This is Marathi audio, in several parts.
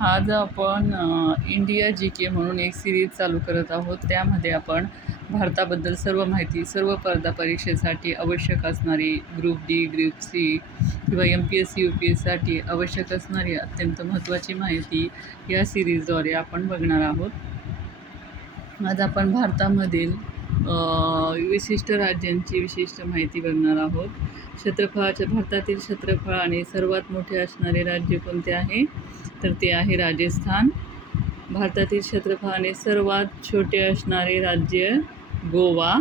आज आपण इंडिया जी के म्हणून एक सिरीज चालू करत आहोत. त्यामध्ये आपण भारताबद्दल सर्व माहिती सर्व स्पर्धा परीक्षेसाठी आवश्यक असणारी ग्रुप डी ग्रुप सी किंवा M P S C U P एससाठी आवश्यक असणारी अत्यंत महत्त्वाची माहिती या सिरीजद्वारे आपण बघणार आहोत. आज आपण भारतामधील विशिष्ट राज्यांची विशिष्ट माहिती बघणार आहोत. क्षेत्रफळाच्या भारतातील क्षेत्रफळाने सर्वात मोठे असणारे राज्य कोणते आहे? तर ते आहे राजस्थान. भारतातील क्षेत्रफळाने सर्वात छोटे असणारे राज्य गोवा.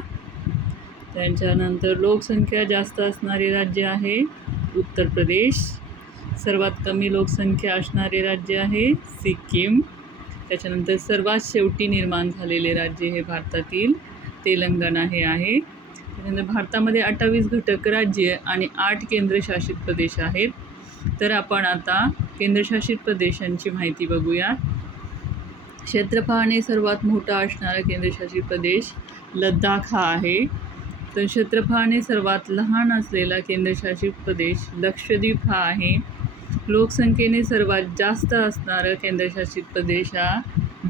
त्यांच्यानंतर लोकसंख्या जास्त असणारे राज्य आहे उत्तर प्रदेश. सर्वात कमी लोकसंख्या असणारे राज्य आहे सिक्कीम. त्याच्यानंतर सर्वात शेवटी निर्माण झालेले राज्य हे भारतातील तेलंगणा हे आहे. त्याच्यानंतर भारतामध्ये अठ्ठावीस घटक राज्य आणि आठ केंद्रशासित प्रदेश आहेत. तर आपण आता केंद्रशासित प्रदेशांची माहिती बघूया. क्षेत्रफळाने सर्वात मोठा असणारा केंद्रशासित प्रदेश लद्दाख हा आहे. तर क्षेत्रफळाने सर्वात लहान असलेला केंद्रशासित प्रदेश लक्षद्वीप हा आहे. लोकसंख्येने सर्वात जास्त असणारा केंद्रशासित प्रदेश हा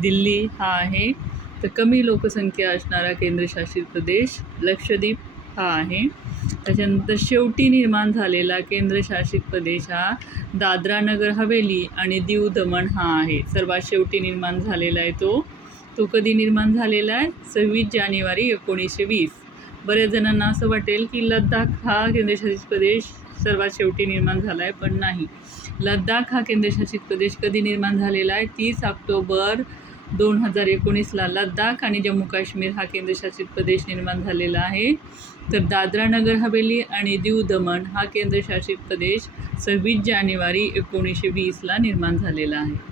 दिल्ली हा आहे. तर कमी लोकसंख्या असणारा केंद्रशासित प्रदेश लक्षद्वीप हा आहे. त्याच्यानंतर शेवटी निर्माण झालेला केंद्रशासित प्रदेश हा दादरा नगर हवेली आणि दीव दमण हा आहे. सर्वात शेवटी निर्माण झालेला आहे तो. तो कधी निर्माण झालेला आहे? सव्वीस जानेवारी एकोणीसशे वीस. बऱ्याच जणांना असं वाटेल की लद्दाख हा केंद्रशासित प्रदेश सर्वात शेवटी निर्माण झाला आहे पण नाही. लद्दाख हा केंद्रशासित प्रदेश कधी निर्माण झालेला आहे? तीस ऑक्टोबर दोन हजार एकोणीसला लद्दाख आणि जम्मू काश्मीर हा केंद्रशासित प्रदेश निर्माण झालेला आहे. तर दादरा नगर हवेली आणि दीव दमण हा केंद्रशासित प्रदेश सव्वीस जानेवारी एकोणीसशे वीसला निर्माण झालेला आहे.